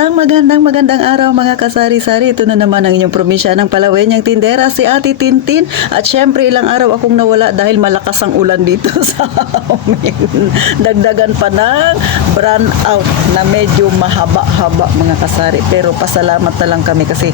Isang magandang araw mga kasari-sari. Ito na naman ang inyong probinsyanang Palawenyang tindera, si Ate Tintin. At syempre ilang araw akong nawala dahil malakas ang ulan dito sa amin. Dagdagan pa ng brand out na medyo mahaba-haba mga kasari. Pero pasalamat na lang kami kasi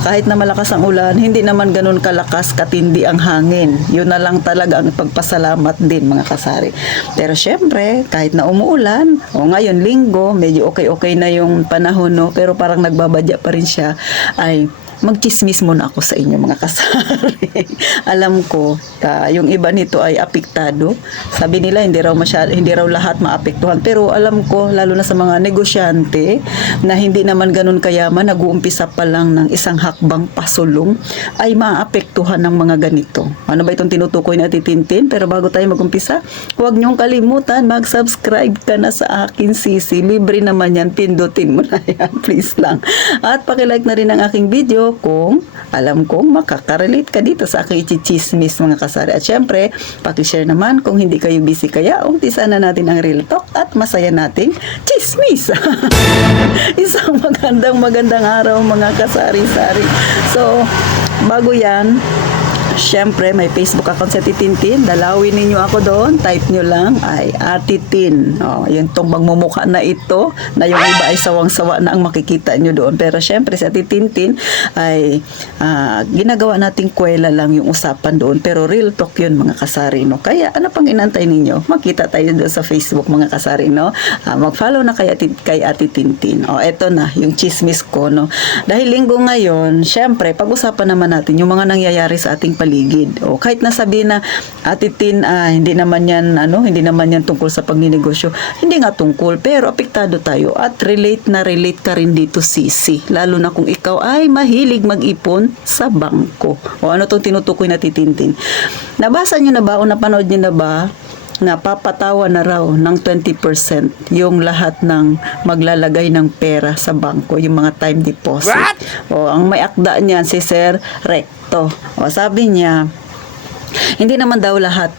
kahit na malakas ang ulan, hindi naman ganun kalakas katindi ang hangin. Yun na lang talaga ang pagpasalamat din mga kasari. Pero syempre kahit na umuulan, ngayon linggo, medyo okay na yung panahon, no? Pero parang nagbabadya pa rin siya, ay magchismis muna ako sa inyo mga kasari. Alam ko, yung iba nito ay apektado. Sabi nila hindi raw lahat maapektuhan. Pero alam ko, lalo na sa mga negosyante na hindi naman ganun kayaman, nag-uumpisa pa lang ng isang hakbang pasulong, ay maapektuhan ng mga ganito. Ano ba itong tinutukoy na Tintin? Pero bago tayo mag-umpisa, huwag niyong kalimutan, mag-subscribe ka na sa akin, sisi. Libre naman yan, pindutin mo na yan, please lang. At pakilike na rin ang aking video kung alam kong makaka-relate ka dito sa aking chichismis mga kasari. At syempre, pakishare naman kung hindi kayo busy, kaya umpisa na natin ang real talk at masaya nating chismis. Isang magandang araw mga kasari-sari. So, bago yan, syempre, may Facebook account sa Ate Tintin. Dalawin ninyo ako doon. Type nyo lang ay Ate Tin. Yung tong magmumukha na ito, na yung iba ay sawang-sawa na ang makikita nyo doon. Pero syempre, sa Ate Tintin ay ginagawa nating kwela lang yung usapan doon. Pero real talk yun mga kasari, no? Kaya ano pang inantay ninyo? Makita tayo doon sa Facebook mga kasari, no? Mag-follow na kay Ate Tintin. Eto na, yung chismis ko, no? Dahil linggo ngayon, syempre, pag-usapan naman natin yung mga nangyayari sa ating paligid. Kahit nasabihin na Ate Tin, hindi naman yan tungkol sa pagninegosyo. Hindi nga tungkol, pero apektado tayo at relate ka rin dito, sisi. Lalo na kung ikaw ay mahilig mag-ipon sa bangko. Ano tong tinutukoy na Tintin? Nabasa nyo na ba o napanood nyo na ba na papatawa na raw ng 20% yung lahat ng maglalagay ng pera sa bangko, yung mga time deposit. Ang may akda niyan si Sir Recto. Sabi niya, hindi naman daw lahat,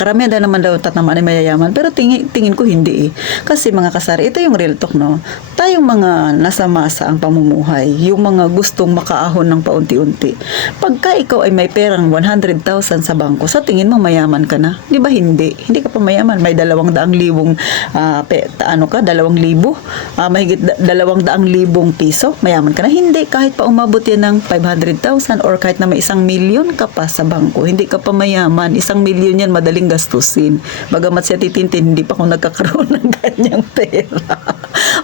karamihan naman daw tatnamaan ay mayayaman, pero tingin ko hindi eh. Kasi mga kasari, ito yung real talk, no? Tayong mga nasa masa ang pamumuhay, yung mga gustong makaahon ng paunti-unti. Pagka ikaw ay may perang 100,000 sa bangko, sa tingin mo mayaman ka na? Di ba hindi? Hindi ka pa mayaman. May 200,000 mahigit 200,000 piso, mayaman ka na? Hindi, kahit pa umabot yan ng 500,000 or kahit na may 1,000,000 ka pa sa bangko, hindi ka pa mayaman. 1,000,000 yan madaling gastusin. Bagamat si Ate Tintin, hindi pa ako nagkakaroon ng ganyang pera.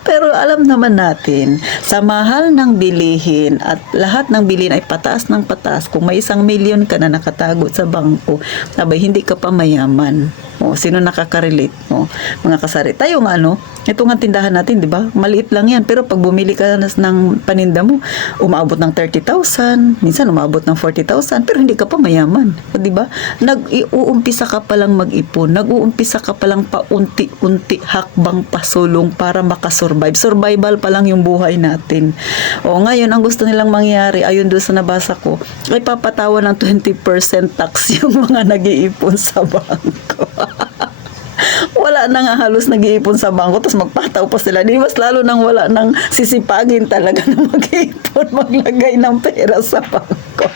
Pero alam naman natin, sa mahal ng bilihin at lahat ng bilihin ay pataas ng pataas, kung may 1,000,000 ka na nakatago sa bangko, sabay hindi ka pa mayaman. Sino nakaka-relate? Mga kasari. Tayo nga, ito nga tindahan natin, di ba? Maliit lang yan. Pero pag bumili ka ng paninda mo, umaabot ng 30,000, minsan umaabot ng 40,000, pero hindi ka pa mayaman. Di ba? Nag-uumpisa ka palang mag-ipon, nag-uumpisa ka palang paunti-unti hakbang pasulong para makasurvive. Survival pa lang yung buhay natin. Ngayon, ang gusto nilang mangyari, ayon doon sa nabasa ko, ay papatawa ng 20% tax yung mga nag-iipon sa bangko. Wala na nga halos nag-iipon sa bangko, tapos magpataw pa sila. Di mas lalo nang wala nang sisipagin talaga na mag-iipon, maglagay ng pera sa bangko.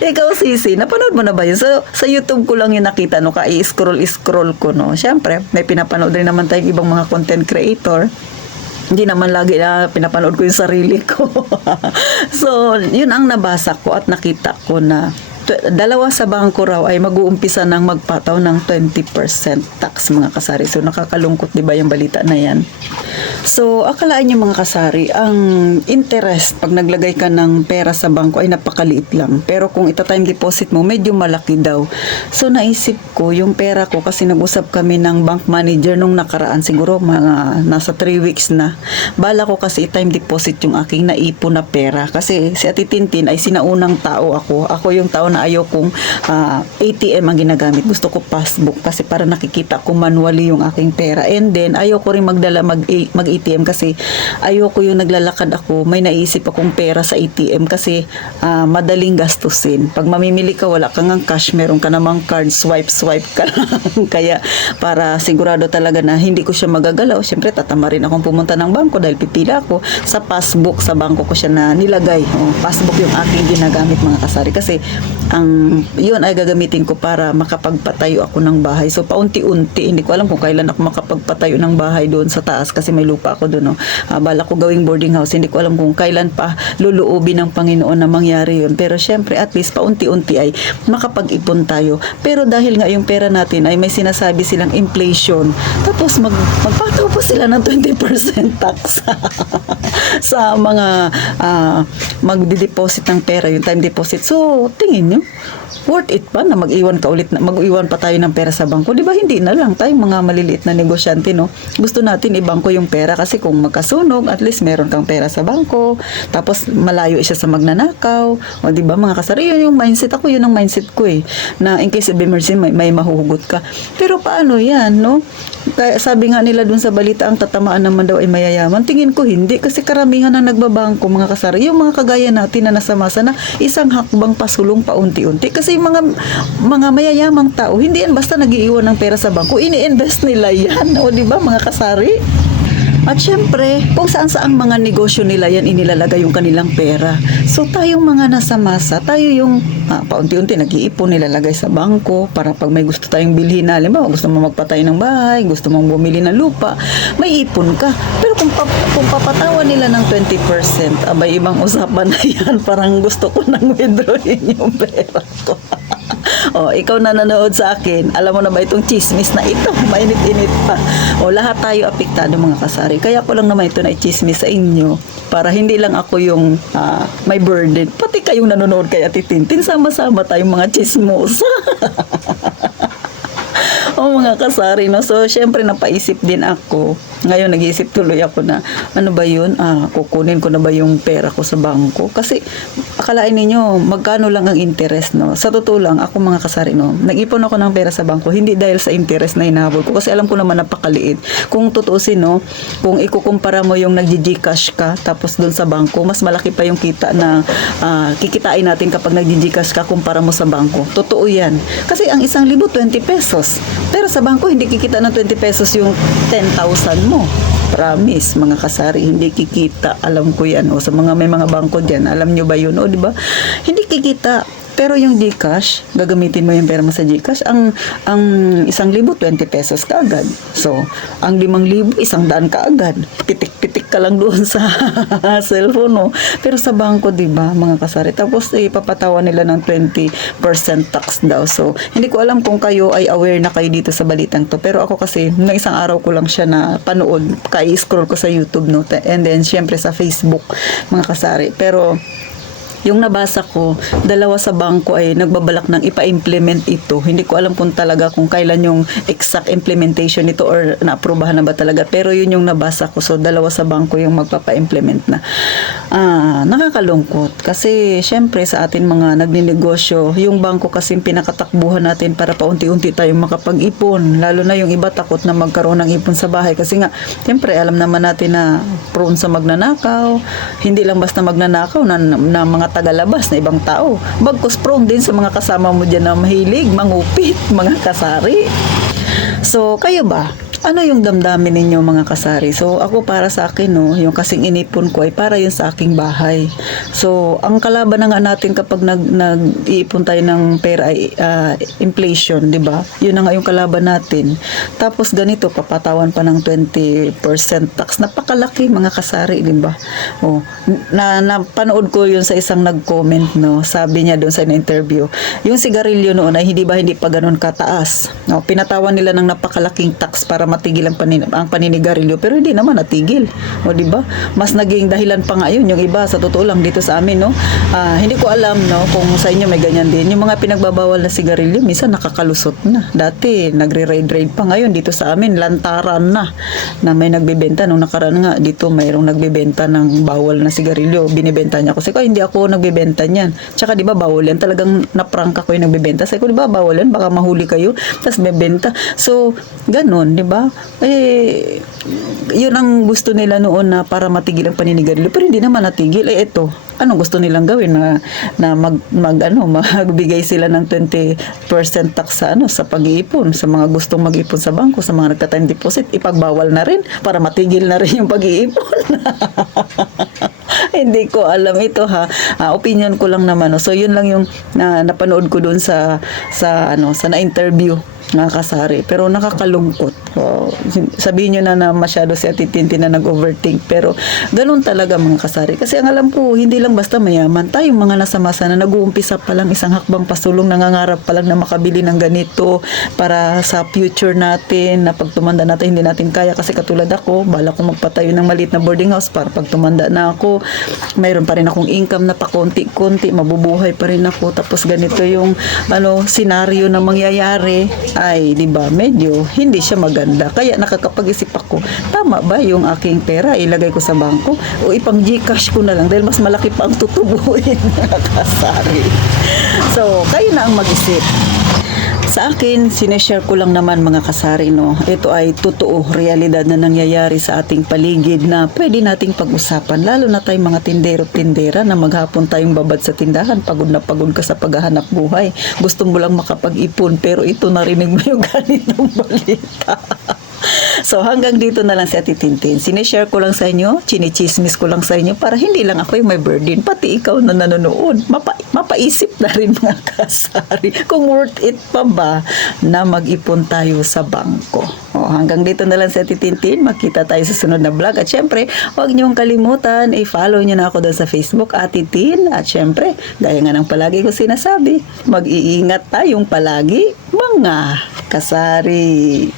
Ikaw, sisi, napanood mo na ba yun? Sa YouTube ko lang yung nakita, i-scroll ko, Siyempre, may pinapanood rin naman tayong ibang mga content creator. Hindi naman lagi na pinapanood ko yung sarili ko. So, yun ang nabasa ko at nakita ko na dalawa sa bangko raw ay mag-uumpisa ng magpataw ng 20% tax mga kasari. So nakakalungkot, di ba, yung balita na yan? So akalaan niyo mga kasari, ang interest pag naglagay ka ng pera sa bangko ay napakaliit lang. Pero kung ita-time deposit mo, medyo malaki daw. So naisip ko, yung pera ko, kasi nag-usap kami ng bank manager nung nakaraan, siguro mga nasa 3 weeks na. Bala ko kasi i-time deposit yung aking naipon na pera. Kasi si Ate Tintin ay sinaunang tao ako. Ako yung tao na ayaw kong ATM ang ginagamit. Gusto ko passbook kasi para nakikita ko manually yung aking pera. And then, ayaw ko rin mag-ATM ATM kasi ayoko yung naglalakad ako, may naisip akong pera sa ATM kasi madaling gastusin. Pag mamimili ka, wala kang ang cash, meron ka namang card, swipe ka lang. Kaya para sigurado talaga na hindi ko siya magagalaw, syempre tatama rin akong pumunta ng bangko dahil pipila ako sa passbook sa bangko ko siya na nilagay. Passbook yung aking ginagamit mga kasari kasi yun ay gagamitin ko para makapagpatayo ako ng bahay. So paunti-unti, hindi ko alam kung kailan ako makapagpatayo ng bahay doon sa taas kasi may lupa ako doon. Bala ko gawing boarding house, hindi ko alam kung kailan pa luluubin ng Panginoon na mangyari yun. Pero syempre at least paunti-unti ay makapag-ipon tayo. Pero dahil nga yung pera natin ay may sinasabi silang inflation, tapos magpataw pa sila ng 20% tax sa mga magdi-deposit ng pera, yung time deposit. So tingin nyo, worth it pa na mag-iwan pa tayo ng pera sa bangko? Di ba hindi na lang tayong mga maliliit na negosyante, no? Gusto natin ibangko yung pera kasi kung magkasunog, at least meron kang pera sa bangko, tapos malayo siya sa magnanakaw. O di ba mga kasari, yun yung mindset ako, yun ang mindset ko na in case of emergency may mahuhugot ka. Pero paano yan, no? Kaya sabi nga nila dun sa balita, ang tatamaan naman daw ay mayayaman. Tingin ko hindi, kasi karamihan na nagbabangko mga kasari, yung mga kagaya natin na nasa masa na isang hakbang pasulong paunti-unti. Kasi yung mga mayayamang tao, hindi yan basta nag-iiwan ng pera sa bangko, ini-invest nila yan. O di ba mga kasari? At syempre, kung saan-saang mga negosyo nila yan inilalagay yung kanilang pera. So tayong mga nasa masa, tayo yung paunti-unti nag-iipon, nilalagay sa bangko para pag may gusto tayong bilhin na, halimbawa gusto mo magpatay ng bahay, gusto mong bumili ng lupa, may ipon ka. Pero kung papatawan nila ng 20%, abay ibang usapan na yan, parang gusto ko nang withdrawin yung pera ko. Ikaw na nanood sa akin, alam mo na ba itong chismis na ito? Mainit-init pa. Lahat tayo apektado mga kasari. Kaya ko lang naman ito na i-chismis sa inyo para hindi lang ako yung may burden. Pati kayong nanonood kay Ate Tintin, sama-sama tayong mga chismosa. Mga kasari, no? So, syempre napaisip din ako. Ngayon, nag-iisip tuloy ako na, ano ba yun? Kukunin ko na ba yung pera ko sa bangko? Kasi, akalain ninyo, magkano lang ang interest, no? Sa totoo lang, ako mga kasari, no? Nag-ipon ako ng pera sa bangko, hindi dahil sa interest na hinahabol ko. Kasi alam ko naman napakaliit. Kung tutuusin, no? Kung ikukumpara mo yung nag-Gcash ka, tapos doon sa bangko, mas malaki pa yung kita na kikitain natin kapag nag-Gcash ka, kumpara mo sa bangko. Totoo yan. Kasi ang 1,000, 20 pesos. Pero sa bangko, hindi kikita ng 20 pesos yung 10,000 mo. Promise, mga kasari, hindi kikita. Alam ko yan. Sa may mga bangko dyan, alam nyo ba yun? Di ba? Hindi kikita. Pero yung Gcash, gagamitin mo yung pera mo sa Gcash, ang 1,000, 20 pesos ka agad. So, ang 5,000, 100 ka agad. Pitik-pitik ka lang doon sa cellphone, no? Pero sa bangko, di ba, mga kasari? Tapos, ipapatawa nila ng 20% tax daw. So, hindi ko alam kung kayo ay aware na kayo dito sa balitang to. Pero ako kasi, nung isang araw ko lang siya na panood, scroll ko sa YouTube, no? And then, syempre sa Facebook, mga kasari. Pero, yung nabasa ko, dalawa sa bangko ay nagbabalak ng ipa-implement ito. Hindi ko alam kung kailan yung exact implementation nito or na-aprobahan na ba talaga. Pero yun yung nabasa ko. So, dalawa sa bangko yung magpapa-implement na. Nakakalungkot. Kasi, syempre, sa atin mga nagninegosyo, yung bangko kasi pinakatakbuhan natin para paunti-unti tayong makapag-ipon. Lalo na yung iba takot na magkaroon ng ipon sa bahay. Kasi nga, syempre, alam naman natin na prone sa magnanakaw. Hindi lang basta magnanakaw na mga tagalabas na ibang tao. Bagkus prone din sa mga kasama mo dyan na mahilig, mangupit, mga kasari. So, kayo ba? Ano yung damdamin ninyo mga kasari? So, ako para sa akin, no, yung kasing inipon ko ay para yun sa aking bahay. So, ang kalaban na nga natin kapag nag-iipon tayo ng pera ay inflation, di ba? Yun na nga yung kalaban natin. Tapos ganito, papatawan pa ng 20% tax. Napakalaki mga kasari, di ba? Napanood ko yun sa isang nag-comment, no? Sabi niya doon sa interview, yung sigarilyo noon ay hindi pa ganun kataas. No? Pinatawan nila ng napakalaking tax para matigil ang paninigarilyo, pero hindi naman natigil. Di ba? Mas naging dahilan pa nga yun yung iba, sa totoo lang dito sa amin, no? Hindi ko alam, no, kung sa inyo may ganyan din. Yung mga pinagbabawal na sigarilyo, minsan nakakalusot na. Dati, nagre-raid pa. Ngayon, dito sa amin, lantaran na may nagbebenta. Nung nakaraan nga, dito mayroong nagbebenta ng bawal na sigarilyo. Binibenta niya. Kasi hindi ako nagbebenta niyan. Tsaka, di ba, bawal yan. Talagang naprangka ko yung nagbebenta. Sabi ko, di ba, bawal yan? Baka mahuli kayo. Tapos, bebenta. So, ganun, di ba? ba? Yun ang gusto nila noon na para matigil ang paninigarilyo, pero hindi naman natigil. Ito, anong gusto nilang gawin na magbigay sila ng 20% tax sa pag-iipon sa mga gustong mag-ipon sa bangko, sa mga nagta-time deposit, ipagbawal na rin para matigil na rin yung pag-iipon. Hindi ko alam ito ha. Opinion ko lang naman. So yun lang yung napanood ko doon sa na-interview ng kasari. Pero nakakalungkot. Sabihin nyo na masyado si Ate Tintin na nag-overthink. Pero ganun talaga mga kasari. Kasi ang alam ko, hindi lang basta mayaman. Tayong mga nasa masa na nag-uumpisa pa lang, isang hakbang pasulong, nangangarap pa lang na makabili ng ganito para sa future natin, na pag tumanda natin, hindi natin kaya. Kasi katulad ako, bala ko magpatayo ng maliit na boarding house para pag tumanda na ako, mayroon pa rin akong income na pakonti-konti, mabubuhay pa rin ako. Tapos ganito yung senaryo na mangyayari, ay, di ba, medyo hindi siya maganda. Kaya nakakapag-isip ako, tama ba yung aking pera ilagay ko sa bangko o ipang GCash ko na lang dahil mas malaki pa ang tutubuin mga kasari. So, kayo na ang mag-isip. Sa akin, sineshare ko lang naman mga kasari, no. Ito ay totoo, realidad na nangyayari sa ating paligid na pwede nating pag-usapan. Lalo na tayong mga tindero-tindera na maghapon tayong babad sa tindahan. Pagod na pagod ka sa paghahanap buhay. Gusto mo lang makapag-ipon pero ito narinig mo yung ganitong balita. So hanggang dito na lang si Ate Tintin. Sineshare ko lang sa inyo, chinichismis ko lang sa inyo para hindi lang ako yung may burden, pati ikaw na nanonood. Mapaisip na rin mga kasari kung worth it pa ba na mag-ipon tayo sa bangko. Hanggang dito na lang si Ate Tintin. Makita tayo sa sunod na vlog. At syempre, huwag niyong kalimutan, i-follow niyo na ako doon sa Facebook, Ate Tin. At syempre, gaya nga ng palagi ko sinasabi, mag-iingat tayong palagi, mga kasari.